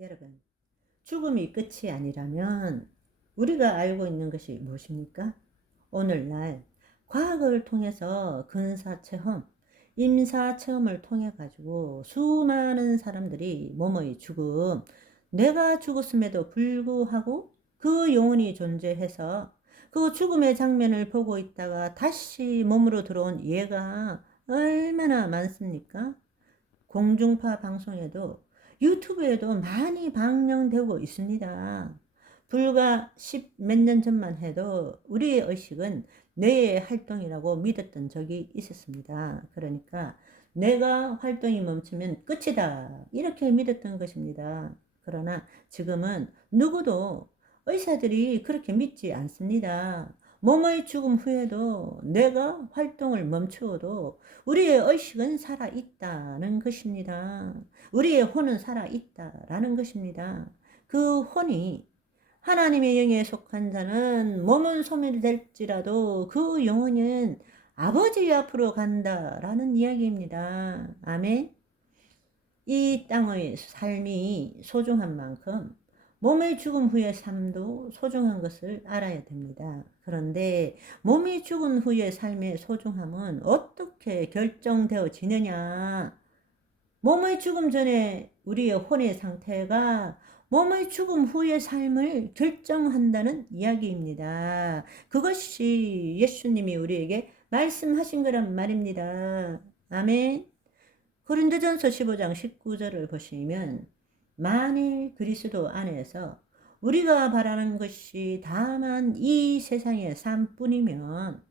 여러분, 죽음이 끝이 아니라면 우리가 알고 있는 것이 무엇입니까? 오늘날 과학을 통해서 근사 체험, 임사 체험을 통해 가지고 수많은 사람들이 몸의 죽음, 내가 죽었음에도 불구하고 그 영혼이 존재해서 그 죽음의 장면을 보고 있다가 다시 몸으로 들어온 예가 얼마나 많습니까? 공중파 방송에도 유튜브에도 많이 방영되고 있습니다. 불과 10 몇 년 전만 해도 우리의 의식은 뇌의 활동이라고 믿었던 적이 있었습니다. 그러니까 뇌가 활동이 멈추면 끝이다. 이렇게 믿었던 것입니다. 그러나 지금은 누구도 의사들이 그렇게 믿지 않습니다. 몸의 죽음 후에도 뇌가 활동을 멈추어도 우리의 의식은 살아있다는 것입니다. 우리의 혼은 살아있다라는 것입니다. 그 혼이 하나님의 영에 속한 자는 몸은 소멸될지라도 그 영혼은 아버지 앞으로 간다라는 이야기입니다. 아멘. 이 땅의 삶이 소중한 만큼 몸의 죽음 후의 삶도 소중한 것을 알아야 됩니다. 그런데 몸이 죽은 후의 삶의 소중함은 어떻게 결정되어지느냐? 몸의 죽음 전에 우리의 혼의 상태가 몸의 죽음 후의 삶을 결정한다는 이야기입니다. 그것이 예수님이 우리에게 말씀하신 거란 말입니다. 아멘. 고린도전서 15장 19절을 보시면 만일 그리스도 안에서 우리가 바라는 것이 다만 이 세상의 삶뿐이면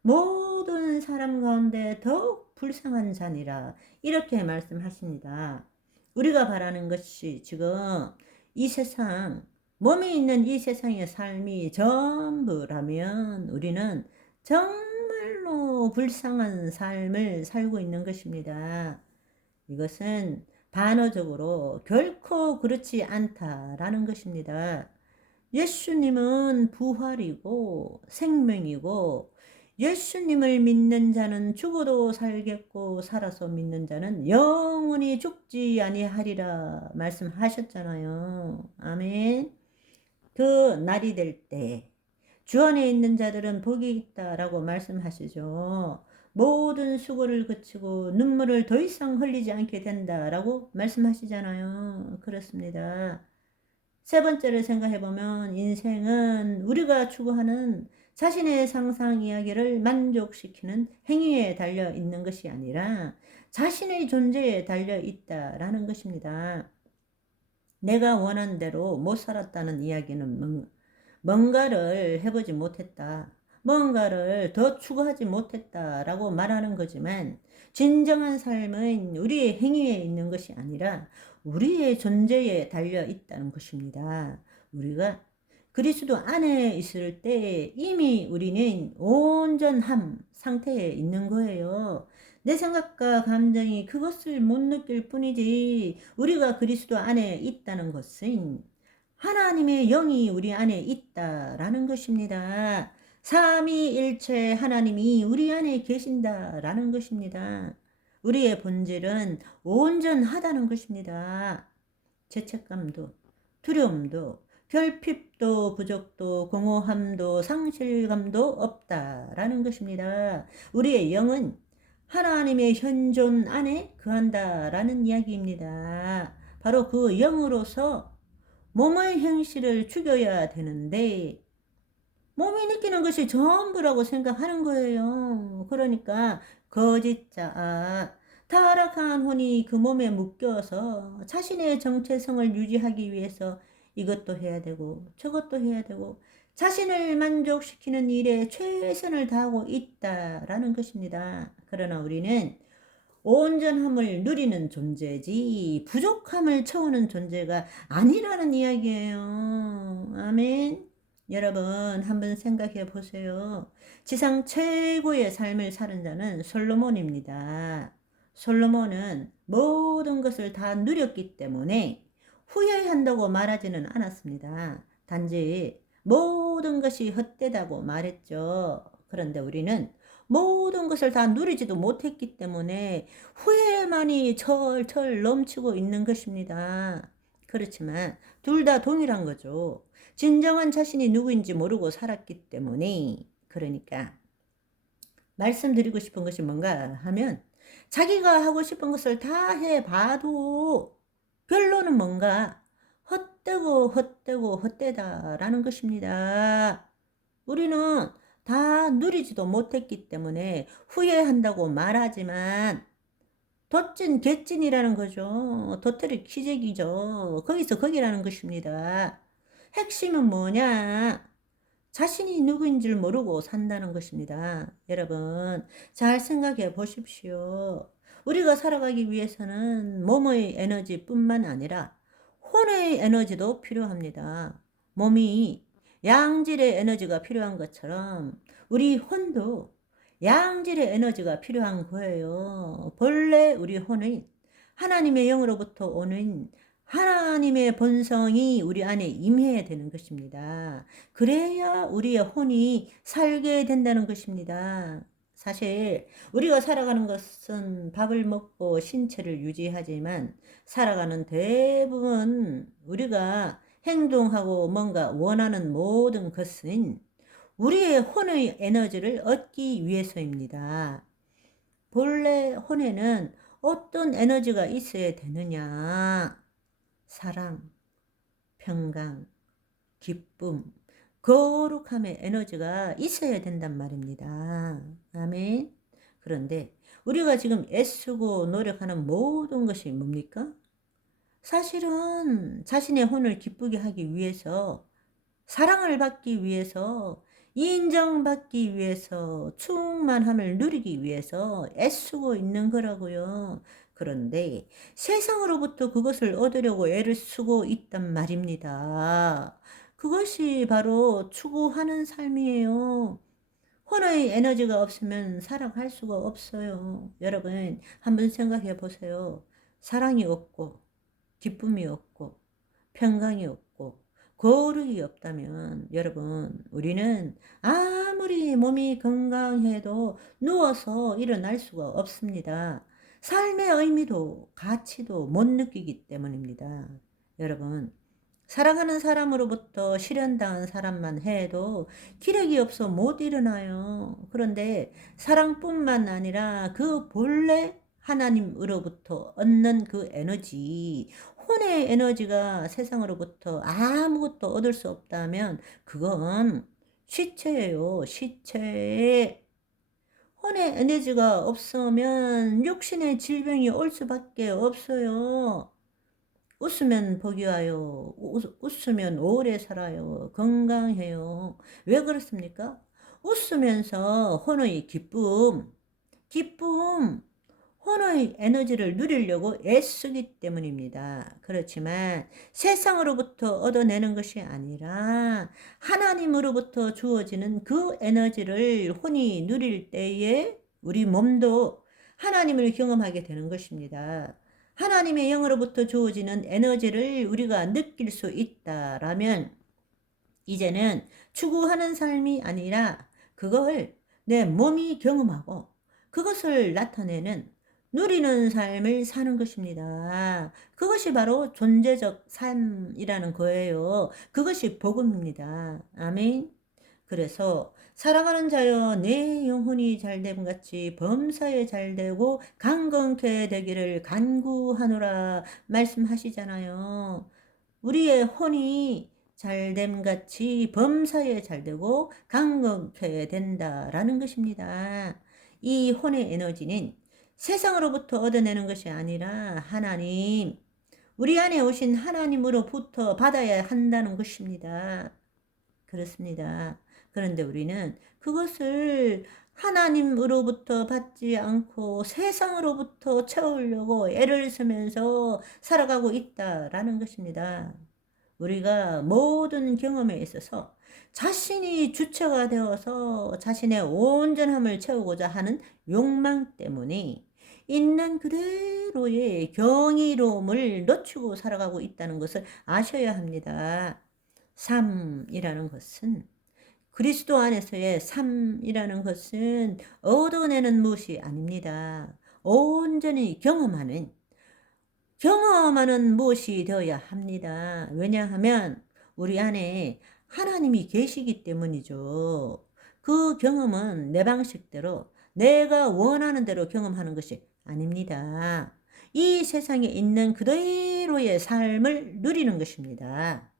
모든 사람 가운데 더욱 불쌍한 자니라 이렇게 말씀하십니다. 우리가 바라는 것이 지금 이 세상 몸에 있는 이 세상의 삶이 전부라면 우리는 정말로 불쌍한 삶을 살고 있는 것입니다. 이것은 반어적으로 결코 그렇지 않다라는 것입니다. 예수님은 부활이고 생명이고 예수님을 믿는 자는 죽어도 살겠고 살아서 믿는 자는 영원히 죽지 아니하리라 말씀하셨잖아요. 아멘. 그 날이 될 때 주 안에 있는 자들은 복이 있다라고 말씀하시죠. 모든 수고를 그치고 눈물을 더 이상 흘리지 않게 된다라고 말씀하시잖아요. 그렇습니다. 세 번째를 생각해 보면 인생은 우리가 추구하는 자신의 상상 이야기를 만족시키는 행위에 달려 있는 것이 아니라 자신의 존재에 달려 있다라는 것입니다. 내가 원한 대로 못 살았다는 이야기는 뭔가를 해보지 못했다. 뭔가를 더 추구하지 못했다라고 말하는 거지만 진정한 삶은 우리의 행위에 있는 것이 아니라 우리의 존재에 달려 있다는 것입니다. 우리가 그리스도 안에 있을 때 이미 우리는 온전함 상태에 있는 거예요. 내 생각과 감정이 그것을 못 느낄 뿐이지 우리가 그리스도 안에 있다는 것은 하나님의 영이 우리 안에 있다라는 것입니다. 삼위일체 하나님이 우리 안에 계신다라는 것입니다. 우리의 본질은 온전하다는 것입니다. 죄책감도 두려움도 결핍도 부족도 공허함도 상실감도 없다라는 것입니다. 우리의 영은 하나님의 현존 안에 거한다라는 이야기입니다. 바로 그 영으로서 몸의 형실을 죽여야 되는데 몸이 느끼는 것이 전부라고 생각하는 거예요. 그러니까 거짓자, 타락한 혼이 그 몸에 묶여서 자신의 정체성을 유지하기 위해서 이것도 해야 되고 저것도 해야 되고 자신을 만족시키는 일에 최선을 다하고 있다라는 것입니다. 그러나 우리는 온전함을 누리는 존재지 부족함을 채우는 존재가 아니라는 이야기예요. 아멘. 여러분 한번 생각해 보세요. 지상 최고의 삶을 사는 자는 솔로몬입니다. 솔로몬은 모든 것을 다 누렸기 때문에 후회한다고 말하지는 않았습니다. 단지 모든 것이 헛되다고 말했죠. 그런데 우리는 모든 것을 다 누리지도 못했기 때문에 후회만이 철철 넘치고 있는 것입니다. 그렇지만 둘 다 동일한 거죠. 진정한 자신이 누구인지 모르고 살았기 때문에 그러니까 말씀드리고 싶은 것이 뭔가 하면 자기가 하고 싶은 것을 다 해봐도 결론은 뭔가 헛되고 헛되고 헛되다라는 것입니다. 우리는 다 누리지도 못했기 때문에 후회한다고 말하지만 덧진 개찐이라는 거죠. 도토리 기적이죠. 거기서 거기라는 것입니다. 핵심은 뭐냐? 자신이 누구인 줄 모르고 산다는 것입니다. 여러분, 잘 생각해 보십시오. 우리가 살아가기 위해서는 몸의 에너지뿐만 아니라 혼의 에너지도 필요합니다. 몸이 양질의 에너지가 필요한 것처럼 우리 혼도 양질의 에너지가 필요한 거예요. 본래 우리 혼은 하나님의 영으로부터 오는 하나님의 본성이 우리 안에 임해야 되는 것입니다. 그래야 우리의 혼이 살게 된다는 것입니다. 사실 우리가 살아가는 것은 밥을 먹고 신체를 유지하지만 살아가는 대부분 우리가 행동하고 뭔가 원하는 모든 것은 우리의 혼의 에너지를 얻기 위해서입니다. 본래 혼에는 어떤 에너지가 있어야 되느냐? 사랑, 평강, 기쁨, 거룩함의 에너지가 있어야 된단 말입니다. 아멘. 그런데 우리가 지금 애쓰고 노력하는 모든 것이 뭡니까? 사실은 자신의 혼을 기쁘게 하기 위해서, 사랑을 받기 위해서, 인정받기 위해서, 충만함을 누리기 위해서 애쓰고 있는 거라고요. 그런데 세상으로부터 그것을 얻으려고 애를 쓰고 있단 말입니다. 그것이 바로 추구하는 삶이에요. 혼의 에너지가 없으면 살아갈 수가 없어요. 여러분, 한번 생각해 보세요. 사랑이 없고, 기쁨이 없고, 평강이 없고, 거룩이 없다면, 여러분, 우리는 아무리 몸이 건강해도 누워서 일어날 수가 없습니다. 삶의 의미도 가치도 못 느끼기 때문입니다. 여러분, 사랑하는 사람으로부터 실현당한 사람만 해도 기력이 없어 못 일어나요. 그런데 사랑뿐만 아니라 그 본래 하나님으로부터 얻는 그 에너지, 혼의 에너지가 세상으로부터 아무것도 얻을 수 없다면 그건 시체예요. 시체. 혼의 에너지가 없으면 육신의 질병이 올 수밖에 없어요. 웃으면 복이 와요. 웃, 웃으면 오래 살아요. 건강해요. 왜 그렇습니까? 웃으면서 혼의 기쁨, 기쁨, 혼의 에너지를 누리려고 애쓰기 때문입니다. 그렇지만 세상으로부터 얻어내는 것이 아니라 하나님으로부터 주어지는 그 에너지를 혼이 누릴 때에 우리 몸도 하나님을 경험하게 되는 것입니다. 하나님의 영으로부터 주어지는 에너지를 우리가 느낄 수 있다라면 이제는 추구하는 삶이 아니라 그걸 내 몸이 경험하고 그것을 나타내는 누리는 삶을 사는 것입니다. 그것이 바로 존재적 삶이라는 거예요. 그것이 복음입니다. 아멘. 그래서 사랑하는 자여 내 영혼이 잘됨 같이 범사에 잘되고 강건케 되기를 간구하노라 말씀하시잖아요. 우리의 혼이 잘됨 같이 범사에 잘되고 강건케 된다라는 것입니다. 이 혼의 에너지는 세상으로부터 얻어내는 것이 아니라 하나님, 우리 안에 오신 하나님으로부터 받아야 한다는 것입니다. 그렇습니다. 그런데 우리는 그것을 하나님으로부터 받지 않고 세상으로부터 채우려고 애를 쓰면서 살아가고 있다라는 것입니다. 우리가 모든 경험에 있어서 자신이 주체가 되어서 자신의 온전함을 채우고자 하는 욕망 때문에 있는 그대로의 경이로움을 놓치고 살아가고 있다는 것을 아셔야 합니다. 삶이라는 것은 그리스도 안에서의 삶이라는 것은 얻어내는 무엇이 아닙니다. 온전히 경험하는 경험하는 무엇이 되어야 합니다. 왜냐하면 우리 안에 하나님이 계시기 때문이죠. 그 경험은 내 방식대로 내가 원하는 대로 경험하는 것이 아닙니다. 이 세상에 있는 그대로의 삶을 누리는 것입니다.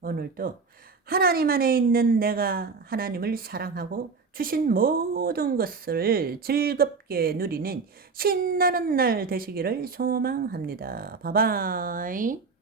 오늘도 하나님 안에 있는 내가 하나님을 사랑하고 주신 모든 것을 즐겁게 누리는 신나는 날 되시기를 소망합니다. 바바이.